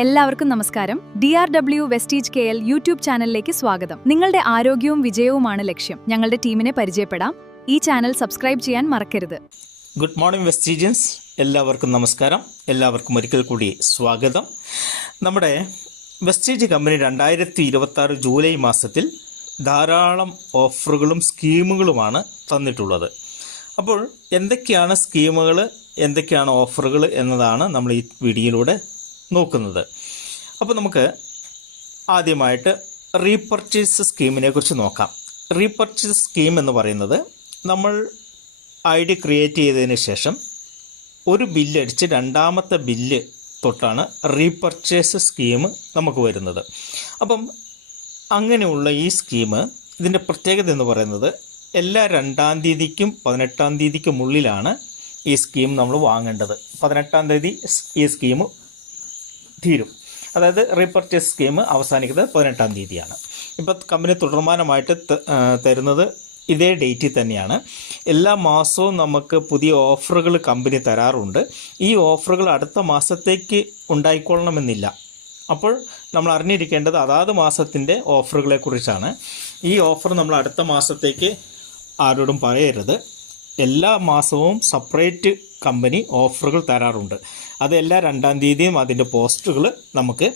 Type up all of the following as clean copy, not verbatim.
എല്ലാവർക്കും നമസ്കാരം. DRW Vestige KL YouTube ചാനലിലേക്ക് സ്വാഗതം. നിങ്ങളുടെ ആരോഗ്യവും വിജയവുമാണ് ലക്ഷ്യം. ഞങ്ങളുടെ ടീമിനെ പരിചയപ്പെടാം. ഈ ചാനൽ സബ്സ്ക്രൈബ് ചെയ്യാൻ മറക്കരുത്. ഗുഡ് മോർണിംഗ് വെസ്റ്റീജിയൻസ്, എല്ലാവർക്കും നമസ്കാരം. എല്ലാവർക്കും ഒരിക്കൽ കൂടി സ്വാഗതം. നമ്മുടെ വെസ്റ്റീജ് കമ്പനി 2026 ജൂലൈ മാസത്തിൽ ധാരാളം ഓഫറുകളും സ്കീമുകളുമാണ് തന്നിട്ടുള്ളത്. അപ്പോൾ എന്തൊക്കെയാണ് സ്കീമുകൾ, എന്തൊക്കെയാണ് ഓഫറുകൾ എന്നതാണ് നമ്മൾ ഈ വീഡിയോയിലൂടെ നോക്കുന്നത്. അപ്പോൾ നമുക്ക് ആദ്യമായിട്ട് റീപർച്ചേസ് സ്കീമിനെ കുറിച്ച് നോക്കാം. റീപർച്ചേസ് സ്കീം എന്ന് പറയുന്നത്, നമ്മൾ ID ക്രിയേറ്റ് ചെയ്തതിന് ശേഷം ഒരു ബില്ലടിച്ച് രണ്ടാമത്തെ ബില്ല് തൊട്ടാണ് റീപർച്ചേസ് സ്കീം നമുക്ക് വരുന്നത്. അപ്പം അങ്ങനെയുള്ള ഈ സ്കീം, ഇതിൻ്റെ പ്രത്യേകത എന്ന് പറയുന്നത്, എല്ലാ 2-ാം തീയതിക്കും 18-ാം തീയതിക്കും ഉള്ളിലാണ് ഈ സ്കീം നമ്മൾ വാങ്ങേണ്ടത്. 18-ാം തീയതി ഈ സ്കീം തീരും. അതായത് റീപർച്ചേസ് സ്കീം അവസാനിക്കുന്നത് 18-ാം തീയതിയാണ്. ഇപ്പോൾ കമ്പനി തുടർമാനമായിട്ട് തരുന്നത് ഇതേ ഡേറ്റിൽ തന്നെയാണ്. എല്ലാ മാസവും നമുക്ക് പുതിയ ഓഫറുകൾ കമ്പനി തരാറുണ്ട്. ഈ ഓഫറുകൾ അടുത്ത മാസത്തേക്ക് ഉണ്ടായിക്കൊള്ളണമെന്നില്ല. അപ്പോൾ നമ്മൾ അറിഞ്ഞിരിക്കേണ്ടത് അതാത് മാസത്തിൻ്റെ ഓഫറുകളെക്കുറിച്ചാണ്. ഈ ഓഫർ നമ്മൾ അടുത്ത മാസത്തേക്ക് ആരോടും പറയരുത്. എല്ലാ മാസവും സെപ്പറേറ്റ് കമ്പനി ഓഫറുകൾ തരാറുണ്ട്. അത് എല്ലാ 2-ാം തീയതിയും അതിൻ്റെ പോസ്റ്റുകൾ നമുക്ക്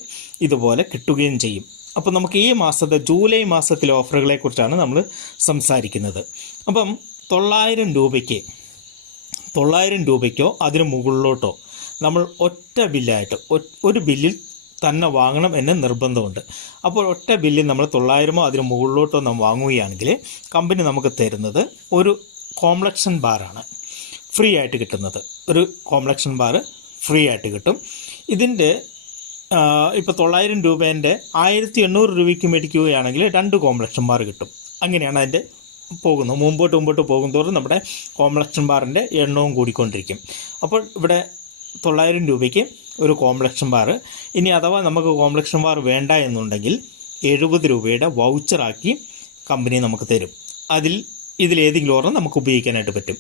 ഇതുപോലെ കിട്ടുകയും ചെയ്യും. അപ്പോൾ നമുക്ക് ഈ മാസത്തെ ജൂലൈ മാസത്തിലെ ഓഫറുകളെക്കുറിച്ചാണ് നമ്മൾ സംസാരിക്കുന്നത്. അപ്പം 900 രൂപയ്ക്കോ അതിന് മുകളിലോട്ടോ നമ്മൾ ഒറ്റ ബില്ലായിട്ട് ഒരു ബില്ലിൽ തന്നെ വാങ്ങണം എന്ന് നിർബന്ധമുണ്ട്. അപ്പോൾ ഒറ്റ ബില്ലിൽ നമ്മൾ 900 അതിന് മുകളിലോട്ടോ നമ്മൾ വാങ്ങുകയാണെങ്കിൽ കമ്പനി നമുക്ക് തരുന്നത് ഒരു കോംപ്ലക്ഷൻ ബാറാണ് ഫ്രീ ആയിട്ട് കിട്ടുന്നത്. ഒരു കോംപ്ലക്ഷൻ ബാർ ഫ്രീ ആയിട്ട് കിട്ടും. ഇതിൻ്റെ ഇപ്പോൾ 900 രൂപേൻ്റെ 1800 രൂപയ്ക്ക് മേടിക്കുകയാണെങ്കിൽ 2 കോംപ്ലക്ഷൻ ബാർ കിട്ടും. അങ്ങനെയാണ് അതിൻ്റെ പോകുന്നത്. മുമ്പോട്ട് പോകുന്തോറും നമ്മുടെ കോംപ്ലക്ഷൻ ബാറിൻ്റെ എണ്ണവും കൂടിക്കൊണ്ടിരിക്കും. അപ്പോൾ ഇവിടെ 900 രൂപയ്ക്ക് ഒരു കോംപ്ലക്ഷൻ ബാർ. ഇനി അഥവാ നമുക്ക് കോംപ്ലക്ഷൻ ബാർ വേണ്ട എന്നുണ്ടെങ്കിൽ 70 രൂപയുടെ വൗച്ചറാക്കി കമ്പനി നമുക്ക് തരും. ഇതിലേതെങ്കിലും ഒരെണ്ണം നമുക്ക് ഉപയോഗിക്കാനായിട്ട് പറ്റും.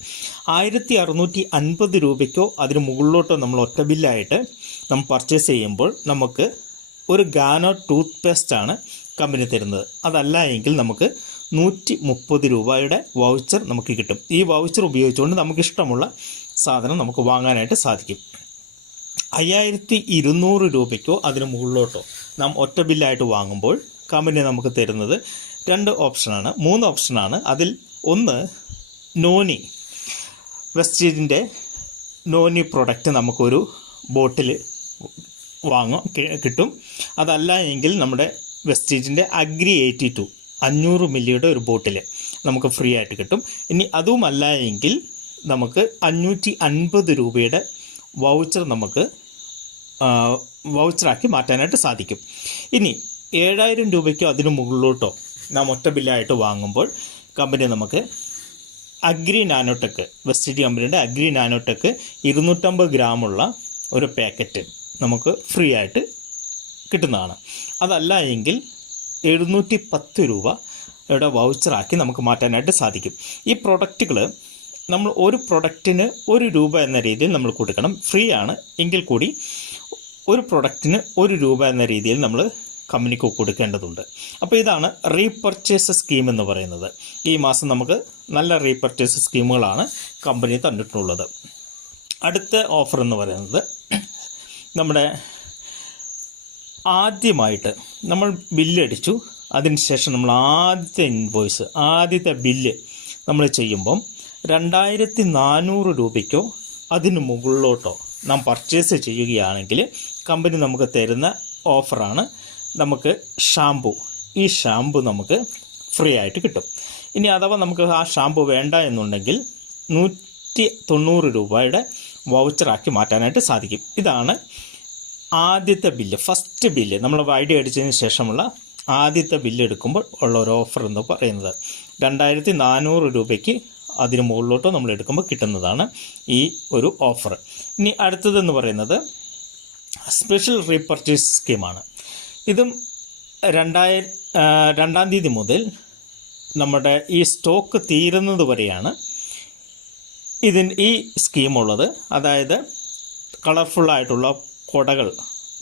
1650 രൂപയ്ക്കോ അതിന് മുകളിലോട്ടോ നമ്മൾ ഒറ്റ ബില്ലായിട്ട് നമ്മൾ പർച്ചേസ് ചെയ്യുമ്പോൾ നമുക്ക് ഒരു ഗാനോ ടൂത്ത് പേസ്റ്റാണ് കമ്പനി തരുന്നത്. അതല്ല എങ്കിൽ നമുക്ക് 130 രൂപയുടെ വൗച്ചർ നമുക്ക് കിട്ടും. ഈ വൗച്ചർ ഉപയോഗിച്ചുകൊണ്ട് നമുക്കിഷ്ടമുള്ള സാധനം നമുക്ക് വാങ്ങാനായിട്ട് സാധിക്കും. 5200 രൂപയ്ക്കോ അതിന് മുകളിലോട്ടോ നാം ഒറ്റ ബില്ലായിട്ട് വാങ്ങുമ്പോൾ കമ്പനി നമുക്ക് തരുന്നത് 3 ഓപ്ഷനാണ്. അതിൽ ഒന്ന് നോനി, വെസ്റ്റീജിൻ്റെ നോനി പ്രൊഡക്റ്റ് നമുക്കൊരു ബോട്ടിൽ കിട്ടും. അതല്ല എങ്കിൽ നമ്മുടെ വെസ്റ്റീജിൻ്റെ അഗ്രി 82 500 മില്ലിയുടെ ഒരു ബോട്ടിൽ നമുക്ക് ഫ്രീ ആയിട്ട് കിട്ടും. ഇനി അതുമല്ല എങ്കിൽ നമുക്ക് 550 രൂപയുടെ വൗച്ചർ നമുക്ക് വൗച്ചറാക്കി മാറ്റാനായിട്ട് സാധിക്കും. ഇനി 7000 രൂപയ്ക്കോ അതിന് മുകളിലോട്ടോ നാം ഒറ്റ ബില്ലായിട്ട് വാങ്ങുമ്പോൾ കമ്പനി നമുക്ക് അഗ്രി നാനോടെക്, വെസ്റ്റീജ് കമ്പനിയുടെ അഗ്രി നാനോടെക് 250 ഗ്രാമുള്ള ഒരു പാക്കറ്റ് നമുക്ക് ഫ്രീ ആയിട്ട് കിട്ടുന്നതാണ്. അതല്ല എങ്കിൽ 710 രൂപയുടെ വൗച്ചറാക്കി നമുക്ക് മാറ്റാനായിട്ട് സാധിക്കും. ഈ പ്രൊഡക്റ്റുകൾ നമ്മൾ ഒരു പ്രൊഡക്റ്റിന് 1 രൂപ എന്ന രീതിയിൽ നമ്മൾ കൊടുക്കണം. ഫ്രീ ആണ് എങ്കിൽ കൂടി ഒരു പ്രൊഡക്റ്റിന് 1 രൂപ എന്ന രീതിയിൽ നമ്മൾ കമ്പനിക്ക് കൊടുക്കേണ്ടതുണ്ട്. അപ്പോൾ ഇതാണ് റീപർച്ചേസ് സ്കീം എന്ന് പറയുന്നത്. ഈ മാസം നമുക്ക് നല്ല റീപർച്ചേസ് സ്കീമുകളാണ് കമ്പനി തന്നിട്ടുള്ളത്. അടുത്ത ഓഫർ എന്ന് പറയുന്നത്, നമ്മുടെ ആദ്യമായിട്ട് നമ്മൾ ബില്ലടിച്ചു, അതിനുശേഷം നമ്മൾ ആദ്യത്തെ ബില്ല് നമ്മൾ ചെയ്യുമ്പം 2400 രൂപയ്ക്കോ അതിന് മുകളിലോട്ടോ നാം പർച്ചേസ് ചെയ്യുകയാണെങ്കിൽ കമ്പനി നമുക്ക് തരുന്ന ഓഫറാണ് നമുക്ക് ഷാമ്പു. ഈ ഷാമ്പു നമുക്ക് ഫ്രീ ആയിട്ട് കിട്ടും. ഇനി അഥവാ നമുക്ക് ആ ഷാമ്പു വേണ്ട എന്നുണ്ടെങ്കിൽ 190 രൂപയുടെ വൗച്ചറാക്കി മാറ്റാനായിട്ട് സാധിക്കും. ഇതാണ് ആദ്യത്തെ ബില്ല്, ഫസ്റ്റ് ബില്ല്. നമ്മൾ ID അടിച്ചതിന് ശേഷമുള്ള ആദ്യത്തെ ബില്ല് എടുക്കുമ്പോൾ ഉള്ള ഒരു ഓഫർ എന്ന് പറയുന്നത്. 2400 രൂപയ്ക്ക് അതിന് മുകളിലോട്ടോ നമ്മൾ എടുക്കുമ്പോൾ കിട്ടുന്നതാണ് ഈ ഒരു ഓഫർ. ഇനി അടുത്തതെന്ന് പറയുന്നത് സ്പെഷ്യൽ റീപർച്ചേസ് സ്കീമാണ്. ഇതും 2-ാം തീയതി മുതൽ നമ്മുടെ ഈ സ്റ്റോക്ക് തീരുന്നത് വരെയാണ് ഈ സ്കീമുള്ളത്. അതായത് കളർഫുള്ളായിട്ടുള്ള കുടകൾ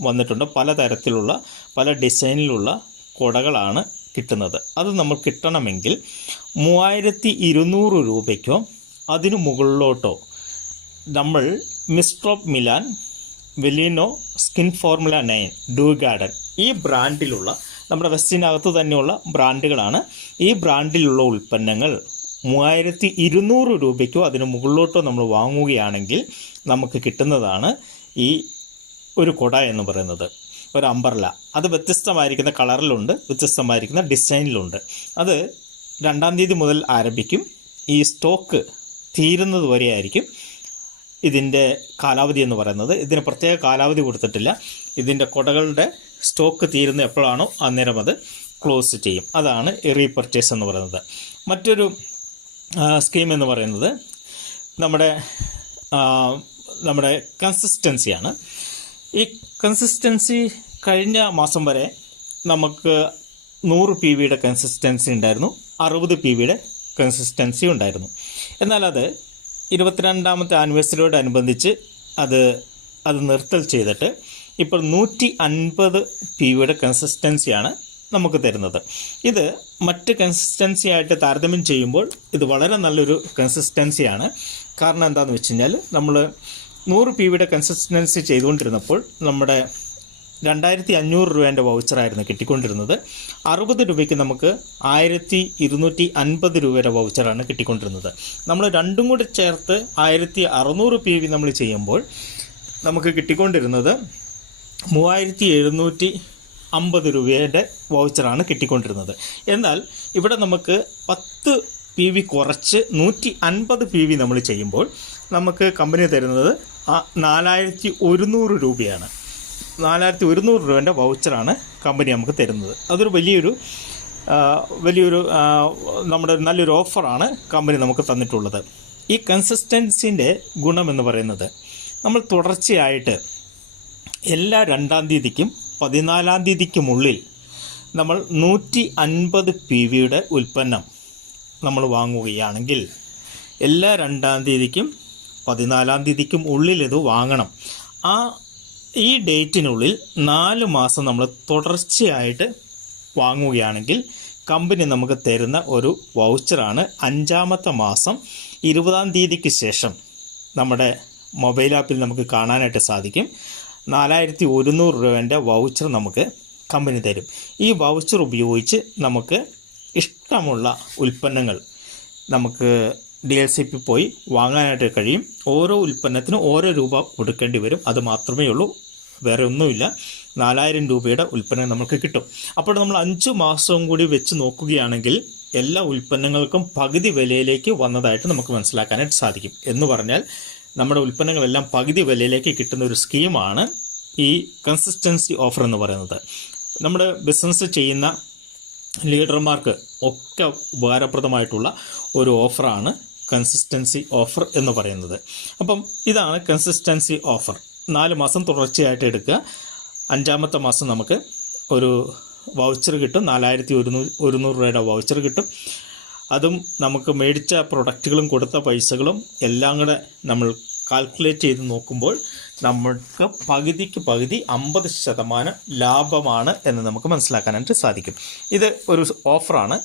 വന്നിട്ടുണ്ട്. പലതരത്തിലുള്ള പല ഡിസൈനിലുള്ള കുടകളാണ് കിട്ടുന്നത്. അത് നമ്മൾ കിട്ടണമെങ്കിൽ 3200 രൂപയ്ക്കോ അതിനു മുകളിലോട്ടോ നമ്മൾ മിസ്റ്റർ ഓഫ് മിലാൻ, വെലിനോ, സ്കിൻ ഫോർമുല 9, ഡൂ ഗാർഡൻ ഈ ബ്രാൻഡിലുള്ള നമ്മുടെ വെസ്റ്റിനകത്ത് തന്നെയുള്ള ബ്രാൻഡുകളാണ്. ഈ ബ്രാൻഡിലുള്ള ഉൽപ്പന്നങ്ങൾ 3200 രൂപയ്ക്കോ അതിന് മുകളിലോട്ടോ നമ്മൾ വാങ്ങുകയാണെങ്കിൽ നമുക്ക് കിട്ടുന്നതാണ് ഈ ഒരു കുട എന്ന് പറയുന്നത്, ഒരു അംബ്രല്ല. അത് വ്യത്യസ്തമായിരിക്കുന്ന കളറിലുണ്ട്, വ്യത്യസ്തമായിരിക്കുന്ന ഡിസൈനിലുണ്ട്. അത് 2-ാം തീയതി മുതൽ ആരംഭിക്കും. ഈ സ്റ്റോക്ക് തീരുന്നത് വരെയായിരിക്കും ഇതിൻ്റെ കാലാവധി എന്ന് പറയുന്നത്. ഇതിന് പ്രത്യേക കാലാവധി കൊടുത്തിട്ടില്ല. ഇതിൻ്റെ കുടകളുടെ സ്റ്റോക്ക് തീരുന്ന എപ്പോഴാണോ അന്നേരം അത് ക്ലോസ് ചെയ്യും. അതാണ് റീപർച്ചേസ് എന്ന് പറയുന്നത്. മറ്റൊരു സ്കീം എന്ന് പറയുന്നത് നമ്മുടെ കൺസിസ്റ്റൻസിയാണ്. ഈ കൺസിസ്റ്റൻസി കഴിഞ്ഞ മാസം വരെ നമുക്ക് 100 PV കൺസിസ്റ്റൻസി ഉണ്ടായിരുന്നു, 60 PV കൺസിസ്റ്റൻസി ഉണ്ടായിരുന്നു. എന്നാൽ അത് 22ാമത്തെ ആനിവേഴ്സറിയോടനുബന്ധിച്ച് അത് നിർത്തൽ ചെയ്തിട്ട് ഇപ്പോൾ 150 PV കൺസിസ്റ്റൻസിയാണ് നമുക്ക് തരുന്നത്. ഇത് മറ്റ് കൺസിസ്റ്റൻസി ആയിട്ട് താരതമ്യം ചെയ്യുമ്പോൾ ഇത് വളരെ നല്ലൊരു കൺസിസ്റ്റൻസിയാണ്. കാരണം എന്താണെന്ന് വെച്ച് കഴിഞ്ഞാൽ നമ്മൾ 100 PV കൺസിസ്റ്റൻസി ചെയ്തുകൊണ്ടിരുന്നപ്പോൾ നമ്മുടെ 2500 രൂപേൻ്റെ വൗച്ചറായിരുന്നു കിട്ടിക്കൊണ്ടിരുന്നത്. 60 രൂപയ്ക്ക് നമുക്ക് 1250 രൂപയുടെ വൗച്ചറാണ് കിട്ടിക്കൊണ്ടിരുന്നത്. നമ്മൾ രണ്ടും കൂടി ചേർത്ത് 1600 PV നമ്മൾ ചെയ്യുമ്പോൾ നമുക്ക് കിട്ടിക്കൊണ്ടിരുന്നത് 3750 രൂപയുടെ വൗച്ചറാണ് കിട്ടിക്കൊണ്ടിരുന്നത്. എന്നാൽ ഇവിടെ നമുക്ക് 10 PV കുറച്ച് 150 PV നമ്മൾ ചെയ്യുമ്പോൾ നമുക്ക് കമ്പനി തരുന്നത് 4100 രൂപയാണ്. 4100 രൂപേൻ്റെ വൗച്ചറാണ് കമ്പനി നമുക്ക് തരുന്നത്. അതൊരു വലിയൊരു നമ്മുടെ നല്ലൊരു ഓഫറാണ് കമ്പനി നമുക്ക് തന്നിട്ടുള്ളത്. ഈ കൺസിസ്റ്റൻസിൻ്റെ ഗുണമെന്ന് പറയുന്നത് നമ്മൾ തുടർച്ചയായിട്ട് എല്ലാ 2-ാം തീയതിക്കും 14-ാം തീയതിക്കുമുള്ളിൽ നമ്മൾ 150 PVയുടെ ഉൽപ്പന്നം നമ്മൾ വാങ്ങുകയാണെങ്കിൽ എല്ലാ 2-ാം തീയതിക്കും 14-ാം തീയതിക്കും ഉള്ളിൽ ഇത് വാങ്ങണം. ഈ ഡേറ്റിനുള്ളിൽ 4 മാസം നമ്മൾ തുടർച്ചയായിട്ട് വാങ്ങുകയാണെങ്കിൽ കമ്പനി നമുക്ക് തരുന്ന ഒരു വൗച്ചറാണ് 5-ാമത്തെ മാസം 20-ാം തീയതിക്ക് ശേഷം നമ്മുടെ മൊബൈൽ ആപ്പിൽ നമുക്ക് കാണാനായിട്ട് സാധിക്കും. 4100 രൂപേൻ്റെ വൗച്ചർ നമുക്ക് കമ്പനി തരും. ഈ വൗച്ചർ ഉപയോഗിച്ച് നമുക്ക് ഇഷ്ടമുള്ള ഉൽപ്പന്നങ്ങൾ നമുക്ക് DLCP പോയി വാങ്ങാനായിട്ട് കഴിയും. ഓരോ ഉൽപ്പന്നത്തിനും ഓരോ രൂപ കൊടുക്കേണ്ടി വരും. അത് മാത്രമേ ഉള്ളൂ, വേറെ ഒന്നുമില്ല. 4000 രൂപയുടെ ഉൽപ്പന്നം നമുക്ക് കിട്ടും. അപ്പോൾ നമ്മൾ 5 മാസവും കൂടി വെച്ച് നോക്കുകയാണെങ്കിൽ എല്ലാ ഉൽപ്പന്നങ്ങൾക്കും പകുതി വിലയിലേക്ക് വന്നതായിട്ട് നമുക്ക് മനസ്സിലാക്കാനായിട്ട് സാധിക്കും. എന്ന് പറഞ്ഞാൽ നമ്മുടെ ഉൽപ്പന്നങ്ങളെല്ലാം പകുതി വിലയിലേക്ക് കിട്ടുന്ന ഒരു സ്കീമാണ് ഈ കൺസിസ്റ്റൻസി ഓഫർ എന്ന് പറയുന്നത്. നമ്മുടെ ബിസിനസ് ചെയ്യുന്ന ലീഡർമാർക്ക് ഒക്കെ ഉപകാരപ്രദമായിട്ടുള്ള ഒരു ഓഫറാണ് കൺസിസ്റ്റൻസി ഓഫർ എന്ന് പറയുന്നത്. അപ്പം ഇതാണ് കൺസിസ്റ്റൻസി ഓഫർ. 4 മാസം തുടർച്ചയായിട്ട് എടുക്കുക. 5-ാമത്തെ മാസം നമുക്ക് ഒരു വൗച്ചർ കിട്ടും, 4100 രൂപയുടെ വൗച്ചർ കിട്ടും. അതും നമുക്ക് മേടിച്ച പ്രൊഡക്റ്റുകളും കൊടുത്ത പൈസകളും എല്ലാം കൂടെ നമ്മൾ കാൽക്കുലേറ്റ് ചെയ്ത് നോക്കുമ്പോൾ നമുക്ക് പകുതിക്ക് പകുതി 50% ലാഭമാണ് എന്ന് നമുക്ക് മനസ്സിലാക്കാനായിട്ട് സാധിക്കും. ഇത് ഒരു ഓഫറാണ്,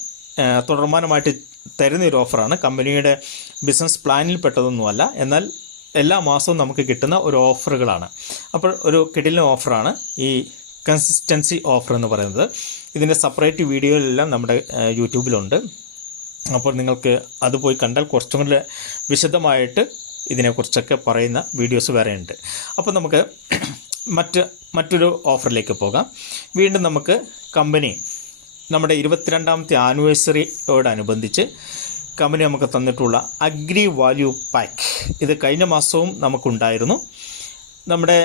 തുടർമാനമായിട്ട് തരുന്ന ഒരു ഓഫറാണ്. കമ്പനിയുടെ ബിസിനസ് പ്ലാനിൽ പെട്ടതൊന്നുമല്ല, എന്നാൽ എല്ലാ മാസവും നമുക്ക് കിട്ടുന്ന ഒരു ഓഫറുകളാണ്. അപ്പോൾ ഒരു കിടിലൻ ഓഫറാണ് ഈ കൺസിസ്റ്റൻസി ഓഫർ എന്ന് പറയുന്നത്. ഇതിൻ്റെ സെപ്പറേറ്റ് വീഡിയോയിലെല്ലാം നമ്മുടെ യൂട്യൂബിലുണ്ട്. അപ്പോൾ നിങ്ങൾക്ക് അത് പോയി കണ്ടാൽ കുറച്ചും കൂടെ വിശദമായിട്ട് ഇതിനെക്കുറിച്ചൊക്കെ പറയുന്ന വീഡിയോസ് വേറെ ഉണ്ട്. അപ്പോൾ നമുക്ക് മറ്റൊരു ഓഫറിലേക്ക് പോകാം. വീണ്ടും നമുക്ക് കമ്പനി നമ്മുടെ 22ാമത്തെ ആനിവേഴ്സറിയോടനുബന്ധിച്ച് കമ്പനി നമുക്ക് തന്നിട്ടുള്ള അഗ്രി വാല്യൂ പാക്ക്, ഇത് കഴിഞ്ഞ മാസവും നമുക്കുണ്ടായിരുന്നു. നമ്മുടെ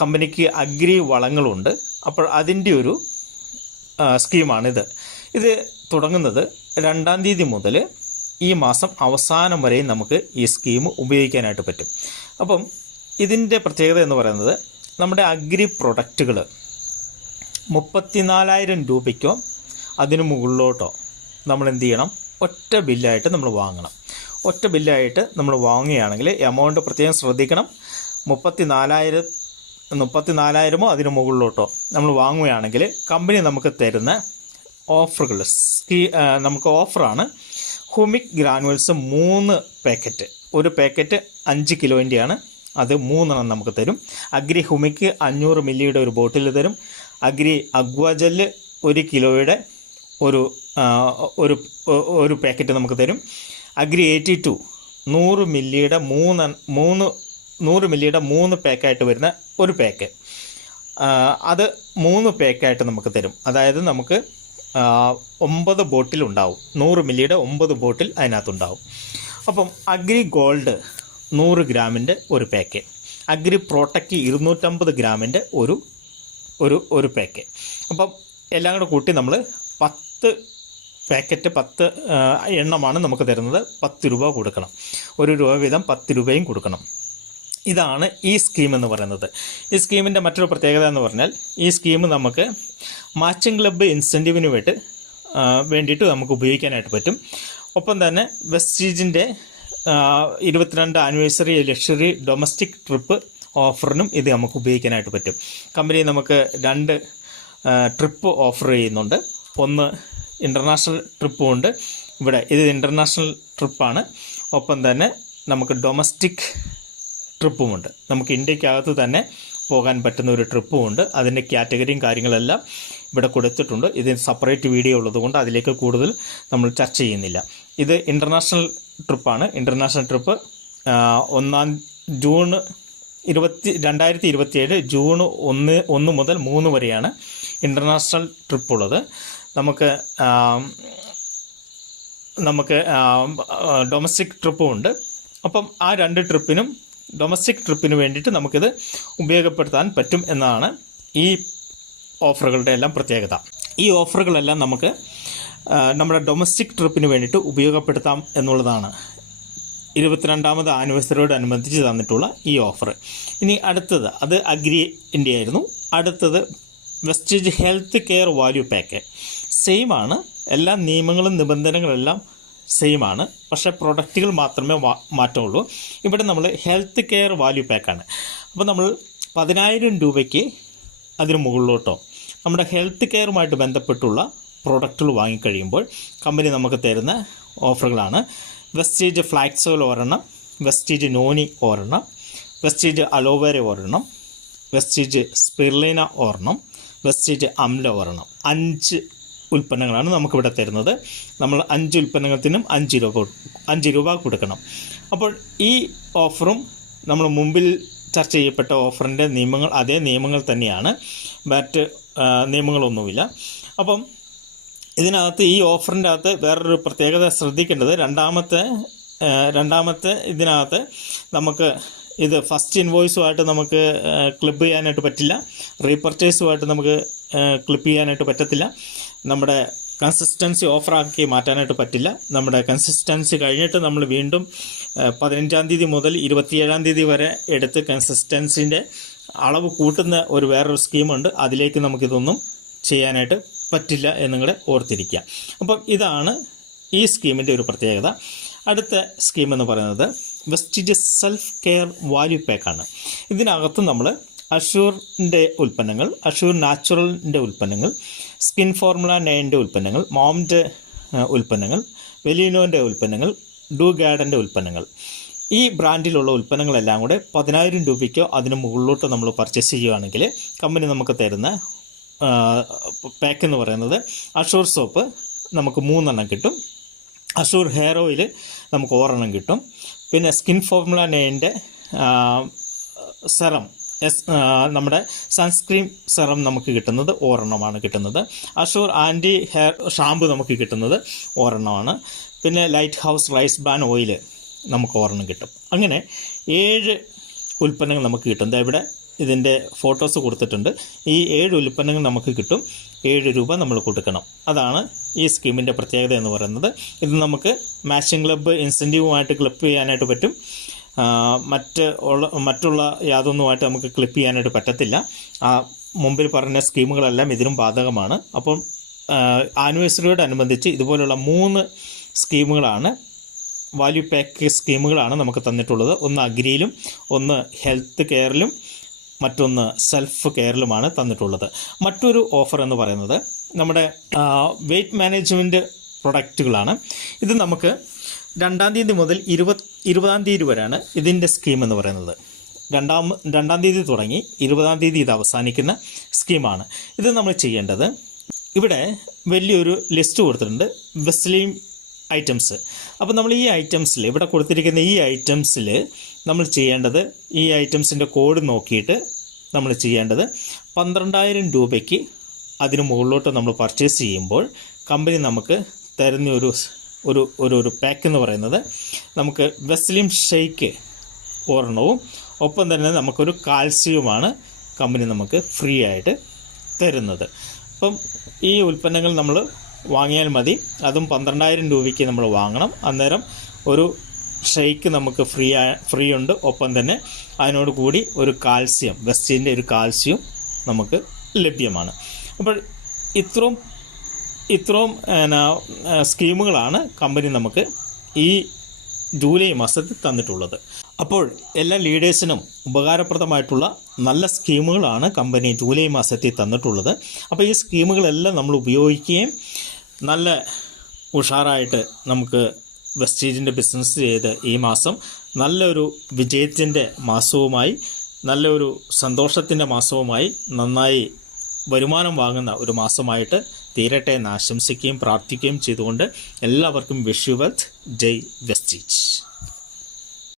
കമ്പനിക്ക് അഗ്രി വളങ്ങളുണ്ട്. അപ്പോൾ അതിൻ്റെ ഒരു സ്കീമാണിത്. ഇത് തുടങ്ങുന്നത് 2-ാം തീയതി മുതൽ ഈ മാസം അവസാനം വരെയും നമുക്ക് ഈ സ്കീം ഉപയോഗിക്കാനായിട്ട് പറ്റും. അപ്പം ഇതിൻ്റെ പ്രത്യേകത എന്ന് പറയുന്നത് നമ്മുടെ അഗ്രി പ്രൊഡക്റ്റുകൾ 34,000 രൂപയ്ക്കോ അതിന് മുകളിലോട്ടോ നമ്മൾ എന്ത് ചെയ്യണം, ഒറ്റ ബില്ലായിട്ട് നമ്മൾ വാങ്ങണം. ഒറ്റ ബില്ലായിട്ട് നമ്മൾ വാങ്ങുകയാണെങ്കിൽ എമൗണ്ട് പ്രത്യേകം ശ്രദ്ധിക്കണം. 34,000 34,000 അതിന് മുകളിലോട്ടോ നമ്മൾ വാങ്ങുകയാണെങ്കിൽ കമ്പനി നമുക്ക് തരുന്ന ഓഫറുകൾ നമുക്ക് ഓഫറാണ്. ഹുമിക് ഗ്രാനുവൽസ് 3 പാക്കറ്റ്, ഒരു പാക്കറ്റ് 5 കിലോൻ്റെയാണ്, അത് 3 നമുക്ക് തരും. അഗ്രി ഹുമിക് 500 മില്ലിയുടെ ഒരു ബോട്ടിൽ തരും. അഗ്രി അഗ്വാജെല്ല് 1 കിലോയുടെ ഒരു പാക്കറ്റ് നമുക്ക് തരും. അഗ്രി 82 100 മില്ലിയുടെ 3 പാക്കായിട്ട് വരുന്ന ഒരു പാക്ക്, അത് 3 പാക്കായിട്ട് നമുക്ക് തരും. അതായത് നമുക്ക് 9 ബോട്ടിൽ ഉണ്ടാവും. 100 മില്ലിയുടെ 9 ബോട്ടിൽ അതിനകത്തുണ്ടാവും. അപ്പം അഗ്രി ഗോൾഡ് 100 ഗ്രാമിൻ്റെ ഒരു പാക്ക്, അഗ്രി പ്രോട്ടക്റ്റ് 250 ഗ്രാമിൻ്റെ ഒരു പാക്ക്. അപ്പം എല്ലാം കൂടെ കൂട്ടി നമ്മൾ 10 പാക്കറ്റ് 10 എണ്ണമാണ് നമുക്ക് തരുന്നത്. 10 രൂപ കൊടുക്കണം. 1 രൂപ വീതം 10 രൂപയും കൊടുക്കണം. ഇതാണ് ഈ സ്കീം എന്ന് പറയുന്നത്. ഈ സ്കീമിൻ്റെ മറ്റൊരു പ്രത്യേകത എന്ന് പറഞ്ഞാൽ ഈ സ്കീം നമുക്ക് മാച്ചിങ് ക്ലബ്ബ് ഇൻസെൻറ്റീവിന് വേണ്ടിയിട്ട് നമുക്ക് ഉപയോഗിക്കാനായിട്ട് പറ്റും. ഒപ്പം തന്നെ വെസ്റ്റീജിൻ്റെ 22 ആനിവേഴ്സറി ലക്ഷറി ഡൊമസ്റ്റിക് ട്രിപ്പ് ഓഫറിനും ഇത് നമുക്ക് ഉപയോഗിക്കാനായിട്ട് പറ്റും. കമ്പനി നമുക്ക് 2 ട്രിപ്പ് ഓഫർ ചെയ്യുന്നുണ്ട്. ഒന്ന് ഇൻ്റർനാഷണൽ ട്രിപ്പും ഉണ്ട്. ഇവിടെ ഇത് ഇൻ്റർനാഷണൽ ട്രിപ്പാണ്. ഒപ്പം തന്നെ നമുക്ക് ഡൊമസ്റ്റിക് ട്രിപ്പുമുണ്ട്. നമുക്ക് ഇന്ത്യക്കകത്ത് തന്നെ പോകാൻ പറ്റുന്ന ഒരു ട്രിപ്പുമുണ്ട്. അതിൻ്റെ കാറ്റഗറിയും കാര്യങ്ങളെല്ലാം ഇവിടെ കൊടുത്തിട്ടുണ്ട്. ഇത് സെപ്പറേറ്റ് വീഡിയോ ഉള്ളതുകൊണ്ട് അതിലേക്ക് കൂടുതൽ നമ്മൾ ചർച്ച ചെയ്യുന്നില്ല. ഇത് ഇൻ്റർനാഷണൽ ട്രിപ്പാണ്. ഇൻ്റർനാഷണൽ ട്രിപ്പ് ജൂൺ 2027 ജൂൺ 1 മുതൽ 3 വരെയാണ് ഇൻ്റർനാഷണൽ ട്രിപ്പ് ഉള്ളത്. നമുക്ക് ഡൊമസ്റ്റിക് ട്രിപ്പും ഉണ്ട്. അപ്പം ആ 2 ട്രിപ്പിനും ഡൊമസ്റ്റിക് ട്രിപ്പിന് വേണ്ടിയിട്ട് നമുക്കിത് ഉപയോഗപ്പെടുത്താൻ പറ്റും എന്നതാണ് ഈ ഓഫറുകളുടെ എല്ലാം പ്രത്യേകത. ഈ ഓഫറുകളെല്ലാം നമുക്ക് നമ്മുടെ ഡൊമസ്റ്റിക് ട്രിപ്പിന് വേണ്ടിയിട്ട് ഉപയോഗപ്പെടുത്താം എന്നുള്ളതാണ് 22ാമത് ആനിവേഴ്സറിയോടനുബന്ധിച്ച് തന്നിട്ടുള്ള ഈ ഓഫർ. ഇനി അടുത്തത് അത് അഗ്രിൻ്റെ ആയിരുന്നു. അടുത്തത് Vestige health care value pack. Same ആണ്, എല്ലാ നിയമങ്ങളും നിബന്ധനകളെല്ലാം സെയിം ആണ്, പക്ഷേ പ്രൊഡക്റ്റുകൾ മാത്രമേ മാറ്റമുള്ളൂ. ഇവിടെ നമ്മൾ ഹെൽത്ത് കെയർ വാല്യൂ പാക്കാണ്. അപ്പോൾ നമ്മൾ 10,000 രൂപയ്ക്ക് അതിന് മുകളിലോട്ടോ നമ്മുടെ ഹെൽത്ത് കെയറുമായിട്ട് ബന്ധപ്പെട്ടുള്ള പ്രോഡക്റ്റുകൾ വാങ്ങിക്കഴിയുമ്പോൾ കമ്പനി നമുക്ക് തരുന്ന ഓഫറുകളാണ്. വെസ്റ്റീജ് ഫ്ലാക്സ് ഓയിൽ ഒരെണ്ണം, വെസ്റ്റീജ് നോനി ഒരെണ്ണം, വെസ്റ്റീജ് അലോവേര ഒരെണ്ണം, വെസ്റ്റീജ് സ്പിർലിന ഒരെണ്ണം, വെസ്റ്റീജ് അംല ഒരെണ്ണം. 5 ഉൽപ്പന്നങ്ങളാണ് നമുക്കിവിടെ തരുന്നത്. നമ്മൾ 5 ഉൽപ്പന്നങ്ങൾക്കും 5 രൂപ കൊടുക്കണം. അപ്പോൾ ഈ ഓഫറും നമ്മൾ മുമ്പിൽ ചർച്ച ചെയ്യപ്പെട്ട ഓഫറിൻ്റെ നിയമങ്ങൾ അതേ നിയമങ്ങൾ തന്നെയാണ്, മറ്റ് നിയമങ്ങളൊന്നുമില്ല. അപ്പം ഇതിനകത്ത് ഈ ഓഫറിൻ്റെ അകത്ത് വേറൊരു പ്രത്യേകത ശ്രദ്ധിക്കേണ്ടത്, രണ്ടാമത്തെ ഇതിനകത്ത് നമുക്ക് ഇത് ഫസ്റ്റ് ഇൻവോയ്സുമായിട്ട് നമുക്ക് ക്ലിപ്പ് ചെയ്യാനായിട്ട് പറ്റില്ല, റീപർച്ചേസുമായിട്ട് നമുക്ക് ക്ലിപ്പ് ചെയ്യാനായിട്ട് പറ്റത്തില്ല, നമ്മുടെ കൺസിസ്റ്റൻസി ഓഫറാക്കി മാറ്റാനായിട്ട് പറ്റില്ല. നമ്മുടെ കൺസിസ്റ്റൻസി കഴിഞ്ഞിട്ട് നമ്മൾ വീണ്ടും 15-ാം തീയതി മുതൽ 27-ാം തീയതി വരെ എടുത്ത് കൺസിസ്റ്റൻസിൻ്റെ അളവ് കൂട്ടുന്ന വേറൊരു സ്കീമുണ്ട്. അതിലേക്ക് നമുക്കിതൊന്നും ചെയ്യാനായിട്ട് പറ്റില്ല എന്നും കൂടെ ഓർത്തിരിക്കുക. അപ്പം ഇതാണ് ഈ സ്കീമിൻ്റെ ഒരു പ്രത്യേകത. അടുത്ത സ്കീം എന്ന് പറയുന്നത് വെസ്റ്റീജ് സെൽഫ് കെയർ വാല്യൂ പാക്കാണ്. ഇതിനകത്ത് നമ്മൾ അഷൂറിൻ്റെ ഉൽപ്പന്നങ്ങൾ, അഷൂർ നാച്ചുറലിൻ്റെ ഉൽപ്പന്നങ്ങൾ, സ്കിൻ ഫോർമുല 9ൻ്റെ ഉൽപ്പന്നങ്ങൾ, മോമിൻ്റെ ഉൽപ്പന്നങ്ങൾ, വെലീനോൻ്റെ ഉൽപ്പന്നങ്ങൾ, ഡു ഗാർഡൻ്റെ ഉൽപ്പന്നങ്ങൾ, ഈ ബ്രാൻഡിലുള്ള ഉൽപ്പന്നങ്ങളെല്ലാം കൂടെ 10,000 രൂപയ്ക്കോ അതിന് മുകളിലോട്ട് നമ്മൾ പർച്ചേസ് ചെയ്യുകയാണെങ്കിൽ കമ്പനി നമുക്ക് തരുന്ന പാക്ക് എന്ന് പറയുന്നത് അഷൂർ സോപ്പ് നമുക്ക് 3 എണ്ണം കിട്ടും, അഷൂർ ഹെയർ ഓയിൽ നമുക്ക് 1 എണ്ണം കിട്ടും, പിന്നെ സ്കിൻ ഫോർമുല 9ൻ്റെ സെറം നമ്മുടെ സൺസ്ക്രീൻ സെറം നമുക്ക് കിട്ടുന്നത് 1 എണ്ണമാണ് കിട്ടുന്നത്, അഷൂർ ആൻറ്റി ഹെയർ ഷാമ്പു നമുക്ക് കിട്ടുന്നത് 1 എണ്ണമാണ്, പിന്നെ light house rice bran oil നമുക്ക് 1 എണ്ണം കിട്ടും. അങ്ങനെ 7 ഉൽപ്പന്നങ്ങൾ നമുക്ക് കിട്ടും. ഇവിടെ ഇതിൻ്റെ ഫോട്ടോസ് കൊടുത്തിട്ടുണ്ട്. ഈ 7 ഉൽപ്പന്നങ്ങൾ നമുക്ക് കിട്ടും. 7 രൂപ നമ്മൾ കൊടുക്കണം. അതാണ് ഈ സ്കീമിൻ്റെ പ്രത്യേകത എന്ന് പറയുന്നത്. ഇത് നമുക്ക് മാച്ചിങ് ക്ലബ്ബ് ഇൻസെൻറ്റീവുമായിട്ട് ക്ലിപ്പ് ചെയ്യാനായിട്ട് പറ്റും. മറ്റുള്ള യാതൊന്നുമായിട്ട് നമുക്ക് ക്ലിപ്പ് ചെയ്യാനായിട്ട് പറ്റത്തില്ല. മുമ്പിൽ പറഞ്ഞ സ്കീമുകളെല്ലാം ഇതിനും ബാധകമാണ്. അപ്പം ആനിവേഴ്സറിയോടനുബന്ധിച്ച് ഇതുപോലുള്ള 3 സ്കീമുകളാണ്, വാല്യൂ പാക്ക് സ്കീമുകളാണ് നമുക്ക് തന്നിട്ടുള്ളത്. ഒന്ന് അഗ്രിയിലും, ഒന്ന് ഹെൽത്ത് കെയറിലും, മറ്റൊന്ന് സെൽഫ് കെയറിലുമാണ് തന്നിട്ടുള്ളത്. മറ്റൊരു ഓഫർ എന്ന് പറയുന്നത് നമ്മുടെ വെയ്റ്റ് മാനേജ്മെൻറ്റ് പ്രൊഡക്റ്റുകളാണ്. ഇത് നമുക്ക് 2-ാം തീയതി മുതൽ 20-ാം തീയതി വരെയാണ് ഇതിൻ്റെ സ്കീം എന്ന് പറയുന്നത്. 2-ാം തീയതി തുടങ്ങി 20-ാം തീയതി ഇത് അവസാനിക്കുന്ന സ്കീമാണ്. ഇത് നമ്മൾ ചെയ്യേണ്ടത്, ഇവിടെ വലിയൊരു ലിസ്റ്റ് കൊടുത്തിട്ടുണ്ട്, വെസ്ലീം ഐറ്റംസ്. അപ്പോൾ നമ്മൾ ഈ ഐറ്റംസിൽ, ഇവിടെ കൊടുത്തിരിക്കുന്ന ഈ ഐറ്റംസിൽ നമ്മൾ ചെയ്യേണ്ടത്, ഈ ഐറ്റംസിൻ്റെ കോഡ് നോക്കിയിട്ട് നമ്മൾ ചെയ്യേണ്ടത് 12,000 രൂപയ്ക്ക് അതിന് മുകളിലോട്ട് നമ്മൾ പർച്ചേസ് ചെയ്യുമ്പോൾ കമ്പനി നമുക്ക് തരുന്ന ഒരു പാക്ക് എന്ന് പറയുന്നത്, നമുക്ക് വെസ്ലീം ഷെയ്ക്ക് ഒരെണ്ണവും ഒപ്പം തന്നെ നമുക്കൊരു കാൽസ്യവുമാണ് കമ്പനി നമുക്ക് ഫ്രീ ആയിട്ട് തരുന്നത്. അപ്പം ഈ ഉൽപ്പന്നങ്ങൾ നമ്മൾ വാങ്ങിയാൽ മതി. അതും 12,000 രൂപയ്ക്ക് നമ്മൾ വാങ്ങണം. അന്നേരം ഒരു ഷെയ്ക്ക് നമുക്ക് ഫ്രീ ഉണ്ട്. ഒപ്പം തന്നെ അതിനോട് കൂടി ഒരു കാൽസ്യം, വെസ്റ്റീൻ്റെ ഒരു കാൽസ്യം നമുക്ക് ലഭ്യമാണ്. അപ്പോൾ ഇത്രയും സ്കീമുകളാണ് കമ്പനി നമുക്ക് ഈ ജൂലൈ മാസത്തിൽ തന്നിട്ടുള്ളത്. അപ്പോൾ എല്ലാ ലീഡേഴ്സിനും ഉപകാരപ്രദമായിട്ടുള്ള നല്ല സ്കീമുകളാണ് കമ്പനി ജൂലൈ മാസത്തിൽ തന്നിട്ടുള്ളത്. അപ്പോൾ ഈ സ്കീമുകളെല്ലാം നമ്മൾ ഉപയോഗിക്കുകയും നല്ല ഉഷാറായിട്ട് നമുക്ക് വെസ്റ്റീജിൻ്റെ ബിസിനസ് ചെയ്ത് ഈ മാസം നല്ലൊരു വിജയത്തിൻ്റെ മാസവുമായി, നല്ലൊരു സന്തോഷത്തിൻ്റെ മാസവുമായി, നന്നായി വരുമാനം വാങ്ങുന്ന ഒരു മാസമായിട്ട് തീരട്ടെ എന്ന് ആശംസിക്കുകയും പ്രാർത്ഥിക്കുകയും ചെയ്തുകൊണ്ട് എല്ലാവർക്കും വിഷ് യു വെൽത്ത്. ജയ് വെസ്റ്റീജ്.